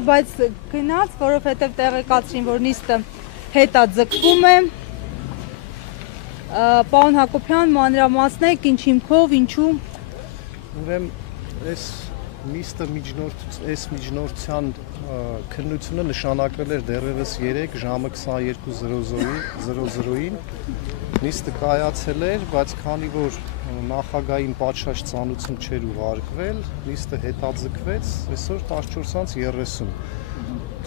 էր, բայց գնաց, որովհետև տեղեկացրին, որ նիստը հետա ձգվում է։ Պարոն Հակոբյան, մանրամասնեք, ինչ հիմքով, ինչու։ Ուրեմն այս նիստը միջնորդության քննությունը նշանակվել էր դեռևս 3 ժամը 22:00-ին։ Նիստը կայացել էր, բայց քանի որ նախագահին պատշաճ ծանուցում չէր ուղարկվել, նիստը հետաձգվեց այսօր 14:30։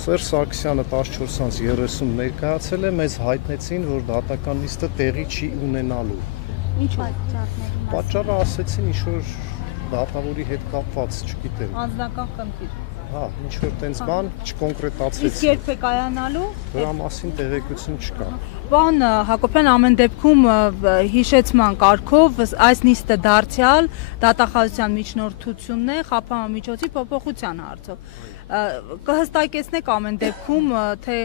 Սերժ Սարգսյանը 14:30 ներկայացել է, մեզ հայտնեցին, որ դատական նիստը տեղի չի ունենալու։ Ինչ պատճառների մասին։ Պատճառը ասեցին ինչ-որ դատավորի հետ կապված, չգիտեմ։ Անձնական խնդիր։ Հա, ինչ-որ տենց բան չկոնկրետացեցին։ Իսկ երբ է կայանալու։ Դրա մասին տեղեկություն չկա։ Պարոն Հակոբյան, ամեն դեպքում հիշեցման կարգով այս նիստը դարձյալ դատախազության միջնորդությունն է խափանման միջոցի փոփոխության հարցով։ Կհստակեցնեք ամեն դեպքում, թե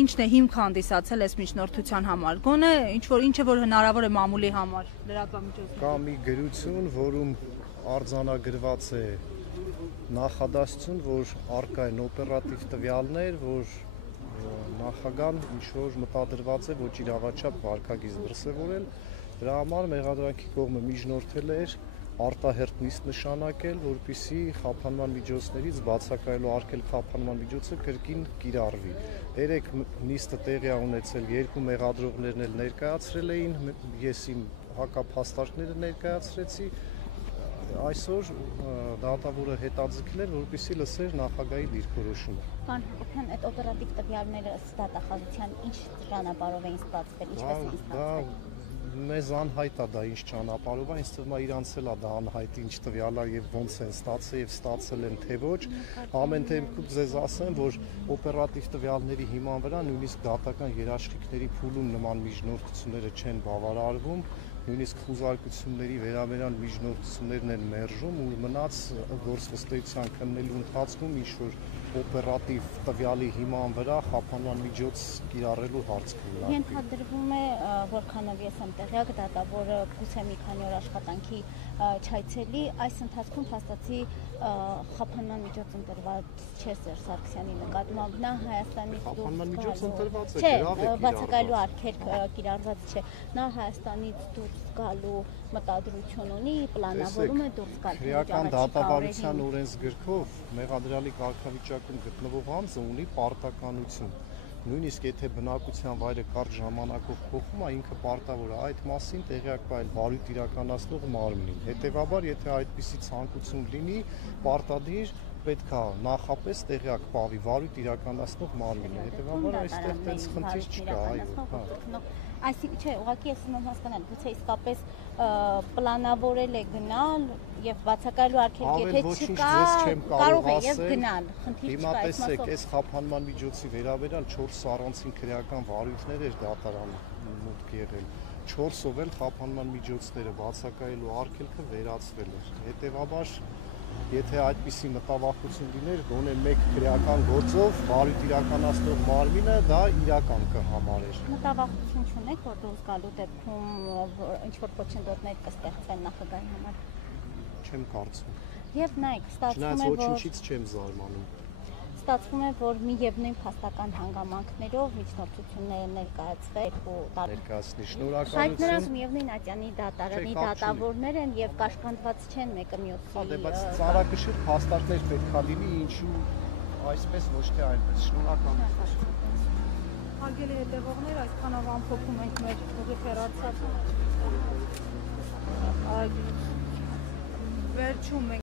ինչն է հիմք հանդիսացել այս միջնորդության համար։ Գոնե ինչը որ հնարավոր է մամուլի համար լրատվամիջոցներում։ Կա մի գրություն, որում արձանագրված է նախադասություն, որ առկա են օպերատիվ տվյալներ, որ նախագահան ինչ-որ մտադրված է ոչ իրավաչափ վարքագիծ դրսևորել, դրա համար մեղադրանքի կողմը միջնորդել էր արտահերթ նիստ նշանակել, որպեսզի խափանման միջոցներից բացակայելու արգել խափանման միջոցը կրկին կիրառվի։ Երեք նիստը տեղի ունեցել, 2 մեղադրողներն էլ ներկայացրել էին, ես իմ հակափաստարկները ներկայացրեցի, այսօր դատավորը հետաձգել էր, որպեսզի լսեր նախագահի դիրքորոշումը։ Պարոն Հակոբյան, այդ օպերատիվ տվյալները դատախազության ինչ ճանապարհով էին ստացվել, ինչպես էին ստացվել։ Մեզ անհայտ է դա ինչ ճանապարհով է, ինձ թվում է իրանց էլ է դա անհայտ ինչ տվյալ է եւ ոնց են ստացել եւ ստացել են թե ոչ։ Ամեն դեպքում ձեզ ասեմ, որ օպերատիվ տվյալների հիման վրա նույնիսկ դատական երաշխիքների փուլում նման միջնորդությունները չեն բավարարվում, նույնիսկ խուզարկությունների վերաբերյալ միջնորդություններն են մերժում ու մնաց գործվստահության քննելու ընթացքում ինչ որ օպերատիվ տվյալի հիման վրա խափանման միջոց կիրառելու հարց կա։ Ենթադրվում է, որքանով ես եմ տեղյակ, դատավորը գուցե մի քանի օր աշխատանքի չայցելի, այս ընթացքում փաստացի խափանման միջոց ընտրված չէ Սերժ Սարգսյանի նկատմամբ, նա Հայաստանից խափանման միջոց ընտրված է, չէ, բացակայելու արգելք կիրառված չէ, նա Հայաստանից դուրս գալու մտադրություն ունի, պլանավորում է դուրս գալ։ Քրեական դատավարության օրենսգրքով մեղադրյալի կարգավիճակում գտնվող անձը ունի պարտականություն։ Նույնիսկ եթե բնակության վայրը կարճ ժամանակով փոխում է, ինքը պարտավոր է այդ մասին տեղյակ պահել վարույթ իրականացնող մարմնին։ Հետևաբար, եթե այդպիսի ցանկություն լինի, պարտադիր պետք է նախապես տեղյակ պահվի վարույթ իրականացնող մարմինը։ Հետևաբար այստեղ տենց խնդիր չկա, այո։ Այսինքն չէ, ուղղակի ես ուզում եմ հասկանալ, գուցե իսկապես պլանավորել է գնալ եւ բացակայելու արգելք եթե չկա, կարող է եւ գնալ, խնդիր չկա։ Հիմա տեսեք, այս խափանման միջոցի վերաբերյալ 4 առանցին քրեական վարույթներ էր դատարան մուտք եղել։ 4-ով էլ խափանման միջոցները բացակայելու արգելքը վերացվել էր։ Հետևաբար եթե այդպիսի մտավախություն լիներ, գոնե մեկ քրեական գործով վարույթ իրականացնող մարմինը դա իրական կհամարեր։ Մտավախություն չունեք, որ դուրս գալու դեպքում ինչ-որ խոչընդոտներ կստեղծվեն նախագահի համար։ Չեմ կարծում։ Եվ նայեք, ստացվում է, որ ոչինչից չեմ զարմանում։ Ստացվում է, որ մի եւ նույն փաստական հանգամանքներով միջնորդությունները ներկայացվել ու ներկայացնի շնորհակալություն։ Շայթ նրանց միևնույն Ատյանի դատարանի դատավորներ են եւ կաշկանդված չեն մեկը մյուսի։ Հա, դե բայց ծառակշիռ փաստարկներ պետք է լինի, ինչու այսպես ոչ թե այնպես։ Շնորհակալություն։ Հարգելի հետևողներ, այսքանով ամփոփում ենք մեր ուղիղ հեռարձակումը։ Վերջում